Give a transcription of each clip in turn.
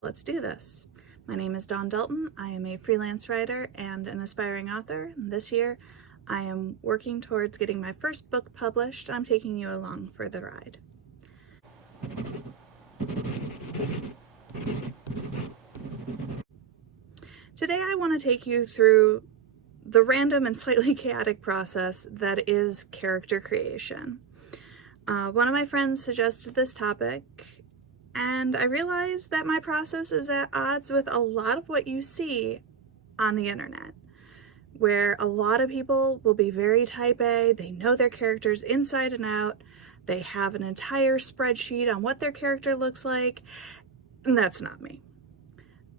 Let's do this. My name is Dawn Dalton. I am a freelance writer and an aspiring author. This year, I am working towards getting my first book published. I'm taking you along for the ride. Today, I want to take you through the random and slightly chaotic process that is character creation. One of my friends suggested this topic, and I realized that my process is at odds with a lot of what you see on the internet, where a lot of people will be very type A, they know their characters inside and out, they have an entire spreadsheet on what their character looks like, and that's not me.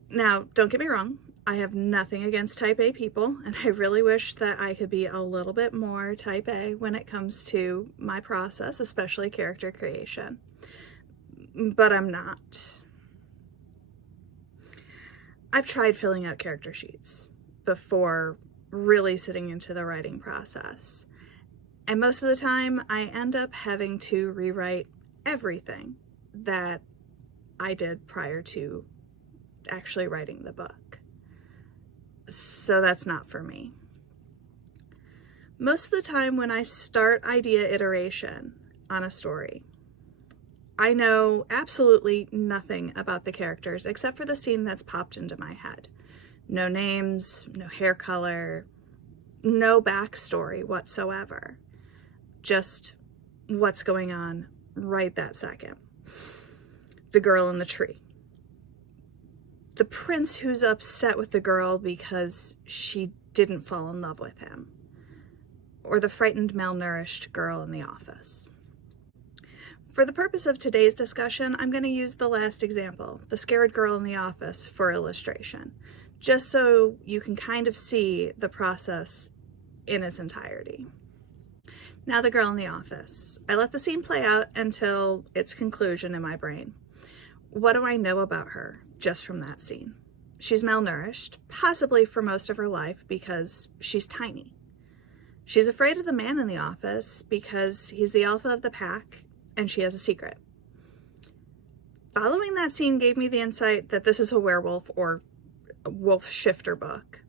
Now, don't get me wrong, I have nothing against type A people, and I really wish that I could be a little bit more type A when it comes to my process, especially character creation. But I'm not. I've tried filling out character sheets before really sitting into the writing process. And most of the time, I end up having to rewrite everything that I did prior to actually writing the book. So that's not for me. Most of the time when I start idea iteration on a story, I know absolutely nothing about the characters except for the scene that's popped into my head. No names, no hair color, no backstory whatsoever. Just what's going on right that second. The girl in the tree. The prince who's upset with the girl because she didn't fall in love with him. Or the frightened, malnourished girl in the office. For the purpose of today's discussion, I'm going to use the last example, the scared girl in the office, for illustration, just so you can kind of see the process in its entirety. Now, the girl in the office. I let the scene play out until its conclusion in my brain. What do I know about her just from that scene? She's malnourished, possibly for most of her life because she's tiny. She's afraid of the man in the office because he's the alpha of the pack and she has a secret. Following that scene gave me the insight that this is a werewolf or a wolf shifter book,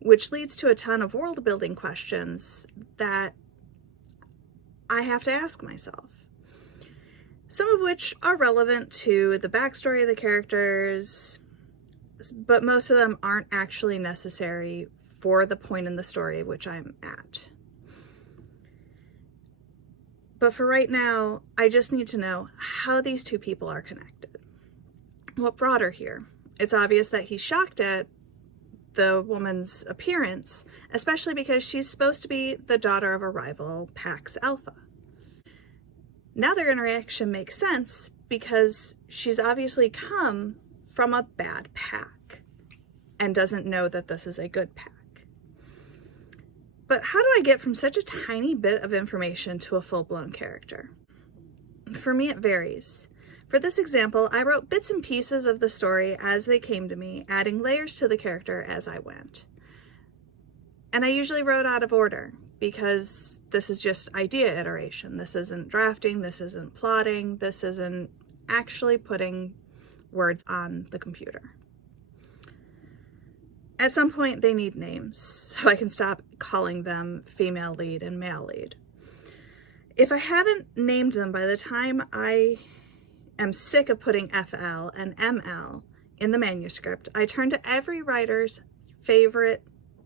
which leads to a ton of world building questions that I have to ask myself. Some of which are relevant to the backstory of the characters, but most of them aren't actually necessary for the point in the story which I'm at. But for right now, I just need to know how these two people are connected. What brought her here? It's obvious that he's shocked at the woman's appearance, especially because she's supposed to be the daughter of a rival Pax Alpha. Now their interaction makes sense because she's obviously come from a bad pack and doesn't know that this is a good pack. But how do I get from such a tiny bit of information to a full-blown character? For me, it varies. For this example, I wrote bits and pieces of the story as they came to me, adding layers to the character as I went. And I usually wrote out of order because this is just idea iteration. This isn't drafting, this isn't plotting, this isn't actually putting words on the computer. At some point, they need names, so I can stop calling them female lead and male lead. If I haven't named them by the time I am sick of putting FL and ML in the manuscript, I turn to every writer's favorite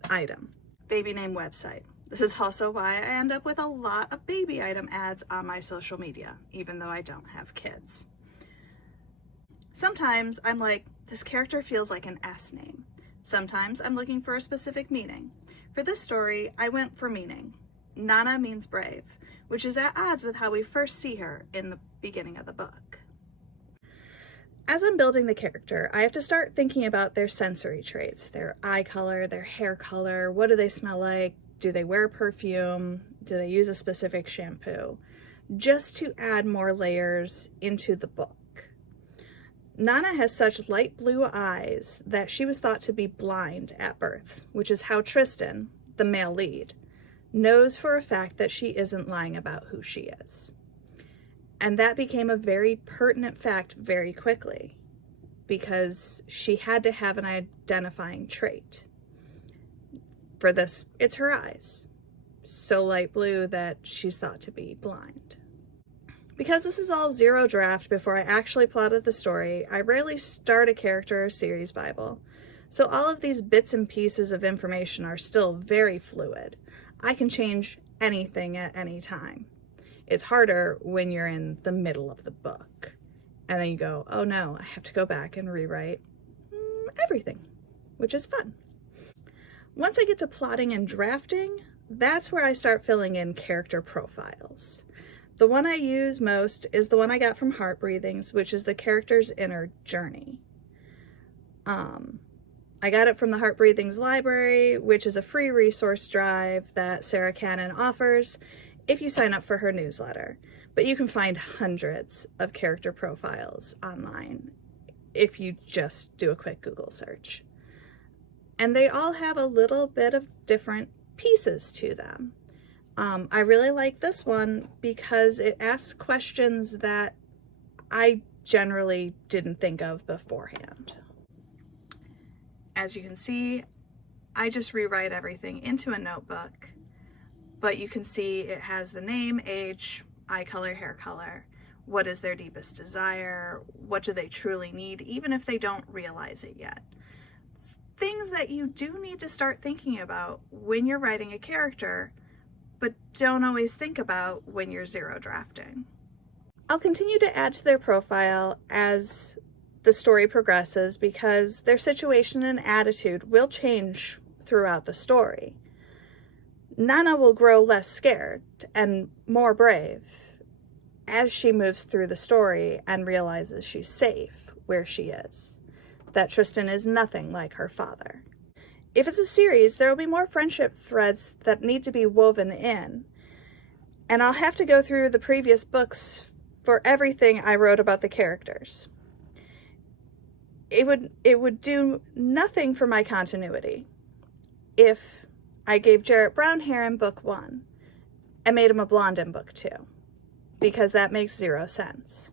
item, baby name website. This is also why I end up with a lot of baby item ads on my social media, even though I don't have kids. Sometimes I'm like, this character feels like an S name. Sometimes I'm looking for a specific meaning. For this story, I went for meaning. Nana means brave, which is at odds with how we first see her in the beginning of the book. As I'm building the character, I have to start thinking about their sensory traits, their eye color, their hair color, what do they smell like, do they wear perfume, do they use a specific shampoo, just to add more layers into the book. Nana has such light blue eyes that she was thought to be blind at birth, which is how Tristan, the male lead, knows for a fact that she isn't lying about who she is. And that became a very pertinent fact very quickly. because she had to have an identifying trait. For this, it's her eyes, so light blue that she's thought to be blind. Because this is all zero draft before I actually plotted the story, I rarely start a character or series Bible. So all of these bits and pieces of information are still very fluid. I can change anything at any time. It's harder when you're in the middle of the book. And then you go, oh no, I have to go back and rewrite everything, which is fun. Once I get to plotting and drafting, that's where I start filling in character profiles. The one I use most is the one I got from Heart Breathings, which is the character's inner journey. I got it from the Heart Breathings library, which is a free resource drive that Sarah Cannon offers if you sign up for her newsletter. But you can find hundreds of character profiles online if you just do a quick Google search. And they all have a little bit of different pieces to them. I really like this one because it asks questions that I generally didn't think of beforehand. As you can see, I just rewrite everything into a notebook, but you can see it has the name, age, eye color, hair color, what is their deepest desire, what do they truly need, even if they don't realize it yet. Things that you do need to start thinking about when you're writing a character, but don't always think about when you're zero drafting. I'll continue to add to their profile as the story progresses because their situation and attitude will change throughout the story. Nana will grow less scared and more brave as she moves through the story and realizes she's safe where she is, that Tristan is nothing like her father. If it's a series, there will be more friendship threads that need to be woven in, and I'll have to go through the previous books for everything I wrote about the characters. It would do nothing for my continuity if I gave Jarrett brown hair in book 1 and made him a blonde in book 2, because that makes zero sense.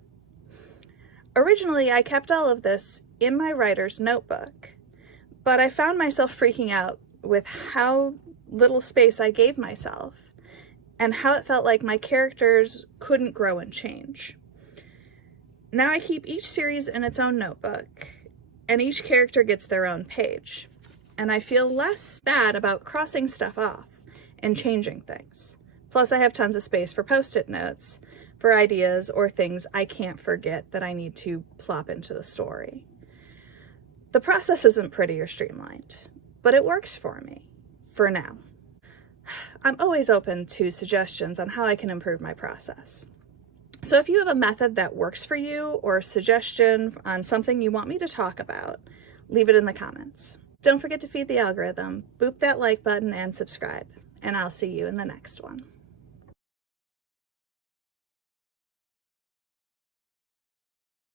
Originally, I kept all of this in my writer's notebook, but I found myself freaking out with how little space I gave myself and how it felt like my characters couldn't grow and change. Now I keep each series in its own notebook, and each character gets their own page, and I feel less bad about crossing stuff off and changing things. Plus I have tons of space for post-it notes for ideas or things I can't forget that I need to plop into the story. The process isn't pretty or streamlined, but it works for me, for now. I'm always open to suggestions on how I can improve my process. So if you have a method that works for you or a suggestion on something you want me to talk about, leave it in the comments. Don't forget to feed the algorithm, boop that like button and subscribe, and I'll see you in the next one.